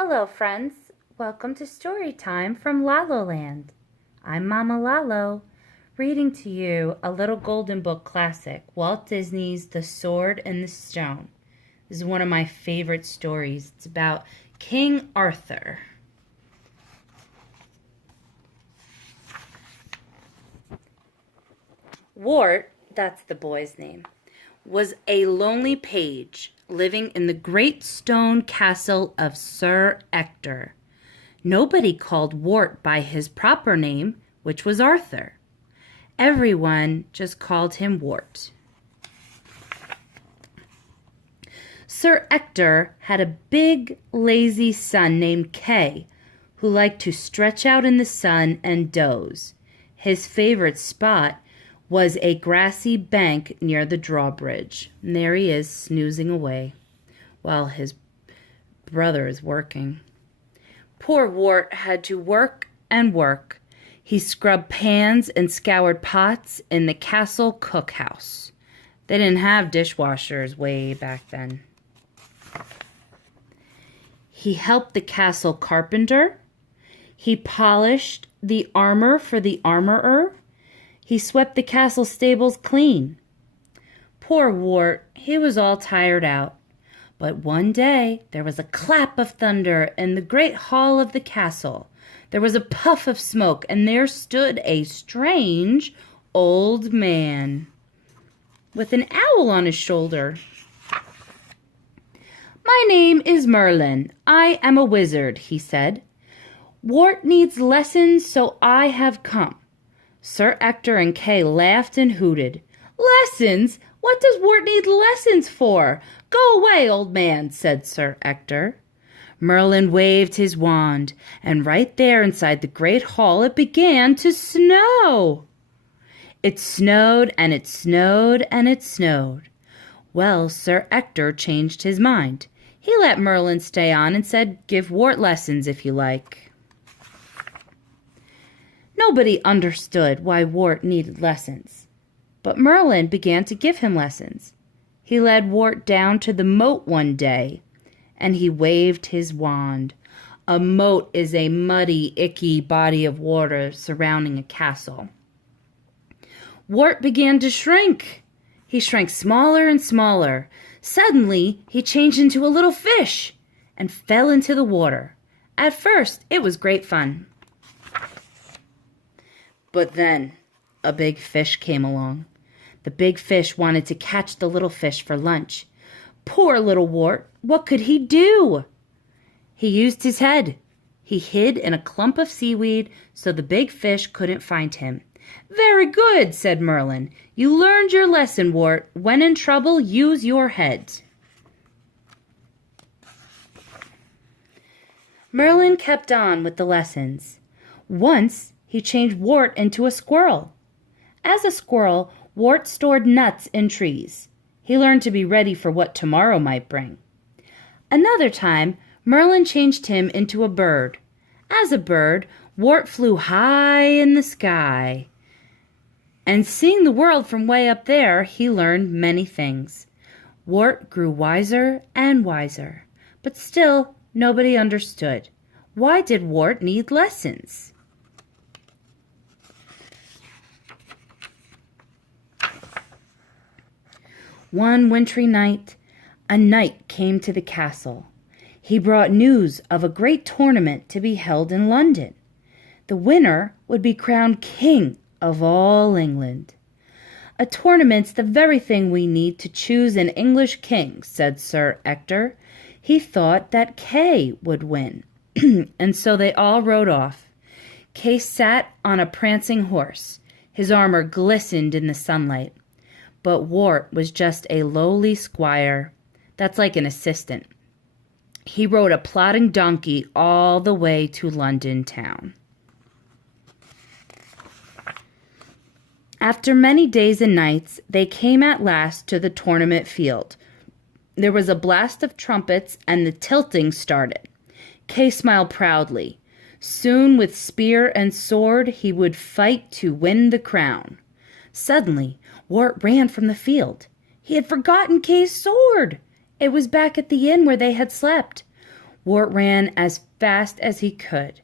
Hello, friends. Welcome to Story Time from LalloLand. I'm Mama Lallo, reading to you a little golden book classic, Walt Disney's The Sword and the Stone. This is one of my favorite stories. It's about King Arthur. Wart, that's the boy's name, was a lonely page living in the great stone castle of Sir Ector. Nobody called Wart by his proper name, which was Arthur. Everyone just called him Wart. Sir Ector had a big, lazy son named Kay, who liked to stretch out in the sun and doze. His favorite spot was a grassy bank near the drawbridge. And there he is, snoozing away, while his brother is working. Poor Wart had to work and work. He scrubbed pans and scoured pots in the castle cookhouse. They didn't have dishwashers way back then. He helped the castle carpenter. He polished the armor for the armorer. He swept the castle stables clean. Poor Wart, he was all tired out. But one day there was a clap of thunder in the great hall of the castle. There was a puff of smoke, and there stood a strange old man with an owl on his shoulder. "My name is Merlin. I am a wizard," he said. "Wart needs lessons, so I have come." Sir Ector and Kay laughed and hooted. "Lessons? What does Wart need lessons for? Go away, old man," said Sir Ector. Merlin waved his wand, and right there inside the great hall it began to snow. It snowed, and it snowed, and it snowed. Well, Sir Ector changed his mind. He let Merlin stay on and said, "Give Wart lessons if you like." Nobody understood why Wart needed lessons, but Merlin began to give him lessons. He led Wart down to the moat one day, and he waved his wand. A moat is a muddy, icky body of water surrounding a castle. Wart began to shrink. He shrank smaller and smaller. Suddenly, he changed into a little fish and fell into the water. At first, it was great fun. But then a big fish came along. The big fish wanted to catch the little fish for lunch. Poor little Wart, what could he do? He used his head. He hid in a clump of seaweed so the big fish couldn't find him. "Very good," said Merlin. "You learned your lesson, Wart. When in trouble, use your head." Merlin kept on with the lessons. Once he changed Wart into a squirrel. As a squirrel, Wart stored nuts in trees. He learned to be ready for what tomorrow might bring. Another time, Merlin changed him into a bird. As a bird, Wart flew high in the sky. And seeing the world from way up there, he learned many things. Wart grew wiser and wiser, but still nobody understood. Why did Wart need lessons? One wintry night, a knight came to the castle. He brought news of a great tournament to be held in London. The winner would be crowned king of all England. "A tournament's the very thing we need to choose an English king," said Sir Ector. He thought that Kay would win, and so they all rode off. Kay sat on a prancing horse. His armor glistened in the sunlight. But Wart was just a lowly squire. That's like an assistant. He rode a plodding donkey all the way to London town. After many days and nights, they came at last to the tournament field. There was a blast of trumpets, and the tilting started. Kay smiled proudly. Soon, with spear and sword, he would fight to win the crown. Suddenly, Wart ran from the field. He had forgotten Kay's sword. It was back at the inn where they had slept. Wart ran as fast as he could,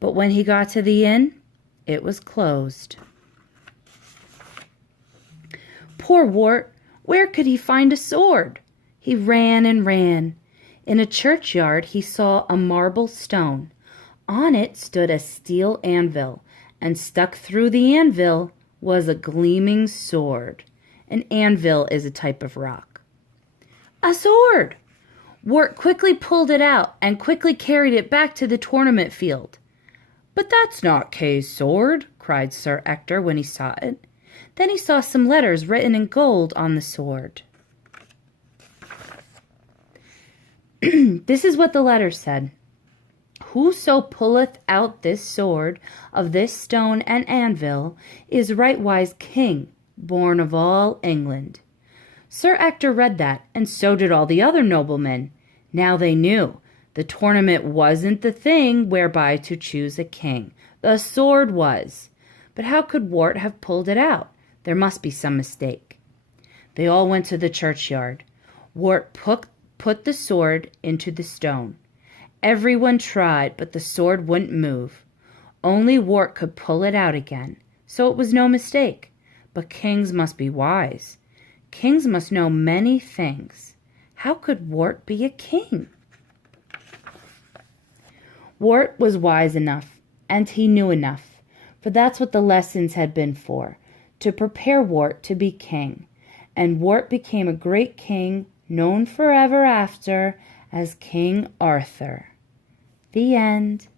but when he got to the inn, it was closed. Poor Wart! Where could he find a sword? He ran and ran. In a churchyard he saw a marble stone. On it stood a steel anvil, and stuck through the anvil was a gleaming sword. An anvil is a type of rock. A sword! Wart quickly pulled it out and quickly carried it back to the tournament field. "But that's not Kay's sword," cried Sir Ector when he saw it. Then he saw some letters written in gold on the sword. This is what the letters said. "Whoso pulleth out this sword of this stone and anvil is rightwise king, born of all England." Sir Ector read that, and so did all the other noblemen. Now they knew the tournament wasn't the thing whereby to choose a king. The sword was. But how could Wart have pulled it out? There must be some mistake. They all went to the churchyard. Wart put the sword into the stone. Everyone tried, but the sword wouldn't move. Only Wart could pull it out again, so it was no mistake. But kings must be wise. Kings must know many things. How could Wart be a king? Wart was wise enough, and he knew enough, for that's what the lessons had been for, to prepare Wart to be king. And Wart became a great king, known forever after as King Arthur. The end.